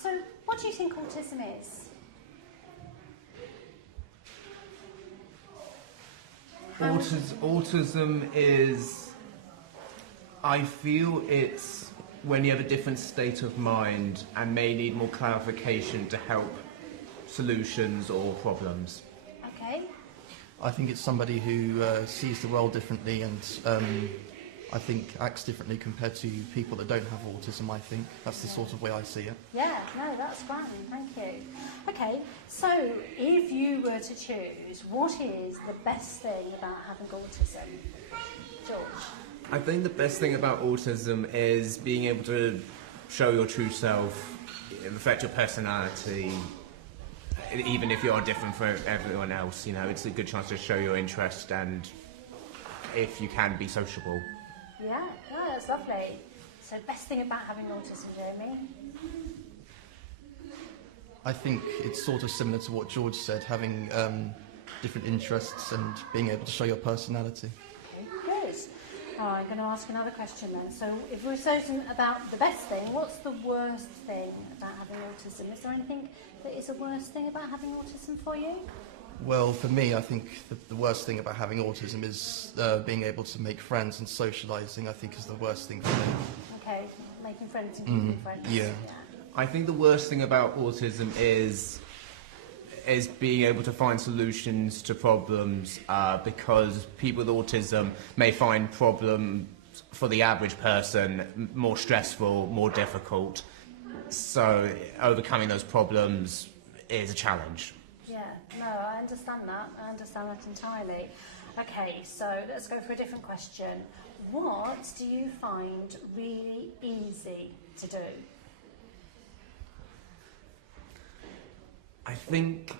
So, what do you think autism is? Autism is, I feel it's when you have a different state of mind and may need more clarification to help solutions or problems. Okay. I think it's somebody who sees the world differently and I think acts differently compared to people that don't have autism, I think. That's the sort of way I see it. Yeah, no, that's grand, thank you. Okay, so if you were to choose, what is the best thing about having autism? George? I think the best thing about autism is being able to show your true self, reflect your personality, even if you're different from everyone else. You know, it's a good chance to show your interest and, if you can, be sociable. Yeah, no, that's lovely. So, best thing about having autism, Jamie? I think it's sort of similar to what George said, having different interests and being able to show your personality. Okay, good. I'm going to ask another question then. So, if we're talking about the best thing, what's the worst thing about having autism? Is there anything that is a worst thing about having autism for you? Well, for me, I think the worst thing about having autism is being able to make friends and socialising, I think, is the worst thing for me. Okay, making friends and keeping friends. Yeah. I think the worst thing about autism is being able to find solutions to problems, because people with autism may find problems for the average person more stressful, more difficult. So overcoming those problems is a challenge. Yeah, no, I understand that. I understand that entirely. Okay, so let's go for a different question. What do you find really easy to do? I think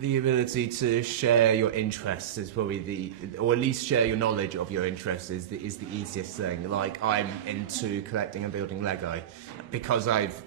the ability to share your interests is probably or at least share your knowledge of your interests is the easiest thing. Like, I'm into collecting and building Lego. Because I've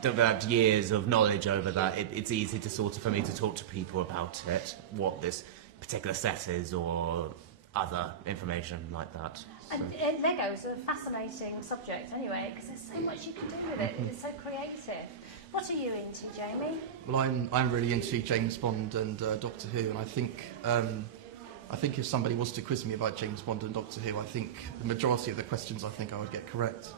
developed years of knowledge over that, it's easy to for me to talk to people about it, what this particular set is or other information like that. And Lego is a fascinating subject anyway, because there's so much you can do with it. It's so creative. What are you into, Jamie? Well, I'm really into James Bond and Doctor Who, and I think if somebody was to quiz me about James Bond and Doctor Who, I think the majority of the questions I would get correct.